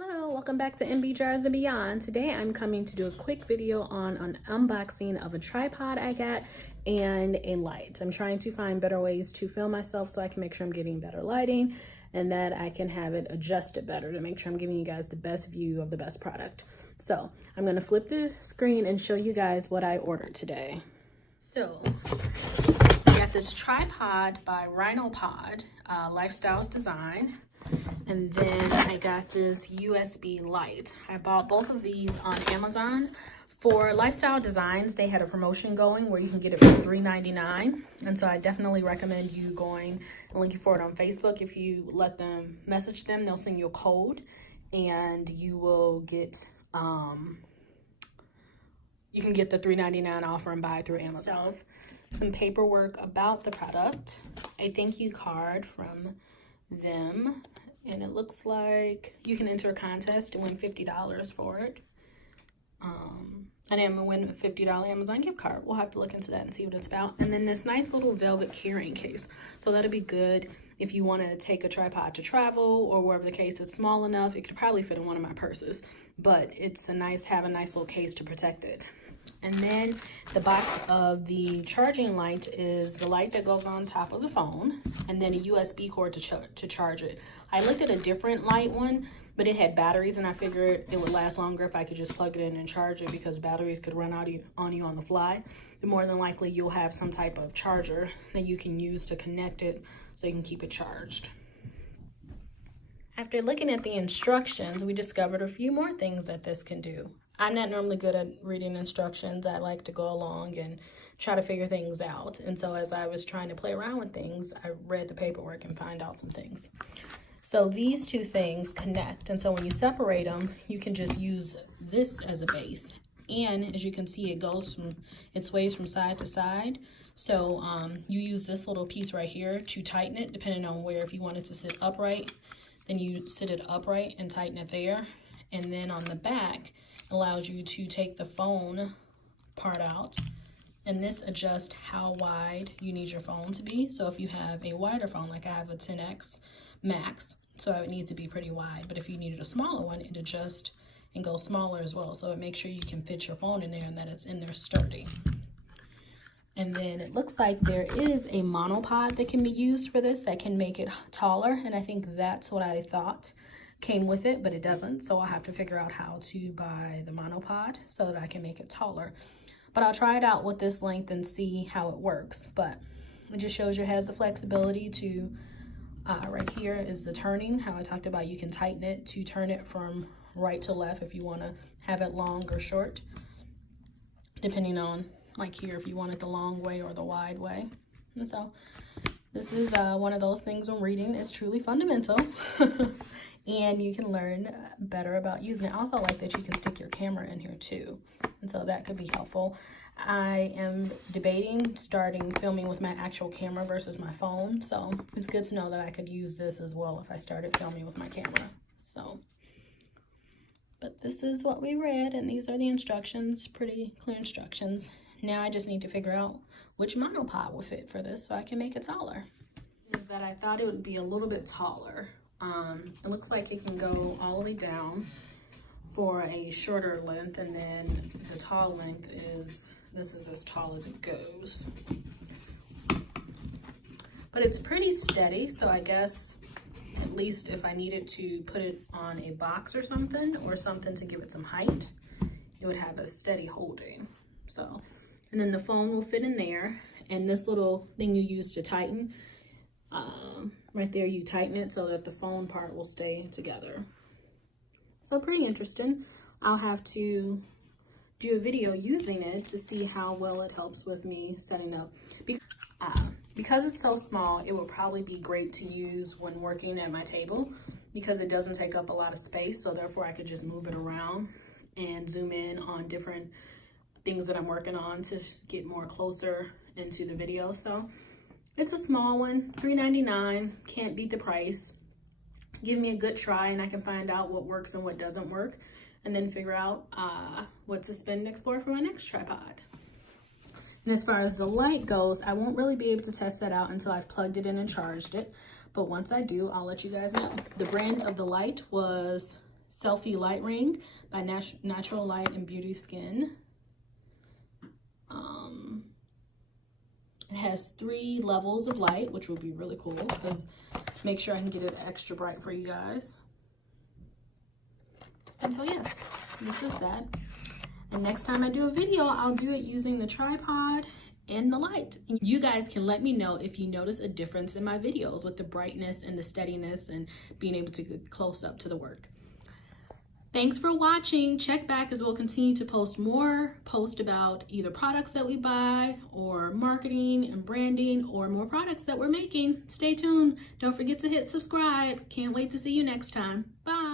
Hello, welcome back to MB Jars and Beyond. Today I'm coming to do a quick video on an unboxing of a tripod I got and a light. I'm trying to find better ways to film myself so I can make sure I'm getting better lighting and that I can have it adjusted better to make sure I'm giving you guys the best view of the best product. So I'm going to flip the screen and show you guys what I ordered today. So I got this tripod by RhinoPod, Lifestyles Design. And then I got this USB light. I bought both of these on Amazon. For Lifestyle Designs, they had a promotion going where you can get it for $3.99. And so I definitely recommend you going and looking for it on Facebook. If you let them message them, they'll send you a code and you will get, you can get the $3.99 offer and buy it through Amazon. Some paperwork about the product, a thank you card from them. And it looks like you can enter a contest and win $50 for it. I didn't win a $50 Amazon gift card. We'll have to look into that and see what it's about. And then this nice little velvet carrying case. So that'll be good if you want to take a tripod to travel or wherever the case is small enough. It could probably fit in one of my purses, but it's a nice little case to protect it. And then the box of the charging light is the light that goes on top of the phone, and then a USB cord to charge it. I looked at a different light one, but it had batteries, and I figured it would last longer if I could just plug it in and charge it because batteries could run out on you on the fly. The more than likely you'll have some type of charger that you can use to connect it so you can keep it charged. After looking at the instructions, we discovered a few more things that this can do. I'm not normally good at reading instructions. I like to go along and try to figure things out. And so as I was trying to play around with things, I read the paperwork and find out some things. So these two things connect. And so when you separate them, you can just use this as a base. And as you can see, it sways from side to side. So you use this little piece right here to tighten it, depending on where. If you want it to sit upright, then you sit it upright and tighten it there. And then on the back, allows you to take the phone part out, and this adjusts how wide you need your phone to be. So if you have a wider phone, like I have a 10X Max, so it needs to be pretty wide, but if you needed a smaller one, it adjusts and goes smaller as well, so it makes sure you can fit your phone in there and that it's in there sturdy. And then it looks like there is a monopod that can be used for this that can make it taller, and I think that's what I thought came with it, but it doesn't, so I'll have to figure out how to buy the monopod so that I can make it taller. But I'll try it out with this length and see how it works. But it just shows you it has the flexibility to right here is the turning, how I talked about. You can tighten it to turn it from right to left if you want to have it long or short, depending on, like here, if you want it the long way or the wide way. And so this is one of those things when reading is truly fundamental. And you can learn better about using it. I also like that you can stick your camera in here too. And so that could be helpful. I am debating starting filming with my actual camera versus my phone. So it's good to know that I could use this as well if I started filming with my camera. So, but this is what we read, and these are the instructions, pretty clear instructions. Now I just need to figure out which monopod will fit for this so I can make it taller. Is that I thought it would be a little bit taller. It looks like it can go all the way down for a shorter length, and then the tall length is, this is as tall as it goes. But it's pretty steady, so I guess at least if I needed to put it on a box or something to give it some height, it would have a steady holding. So, and then the phone will fit in there, and this little thing you use to tighten, right there, you tighten it so that the phone part will stay together. So pretty interesting. I'll have to do a video using it to see how well it helps with me setting up. Because it's so small, it would probably be great to use when working at my table because it doesn't take up a lot of space, so therefore I could just move it around and zoom in on different things that I'm working on to get more closer into the video. So it's a small one, $3.99, can't beat the price. Give me a good try and I can find out what works and what doesn't work, and then figure out what to spend and explore for my next tripod. And as far as the light goes, I won't really be able to test that out until I've plugged it in and charged it. But once I do, I'll let you guys know. The brand of the light was Selfie Light Ring by Natural Light and Beauty Skin. It has 3 levels of light, which will be really cool because make sure I can get it extra bright for you guys. And so yes, this is that. And next time I do a video, I'll do it using the tripod and the light. You guys can let me know if you notice a difference in my videos with the brightness and the steadiness and being able to get close up to the work. Thanks for watching. Check back as we'll continue to post more posts about either products that we buy or marketing and branding or more products that we're making. Stay tuned. Don't forget to hit subscribe. Can't wait to see you next time. Bye.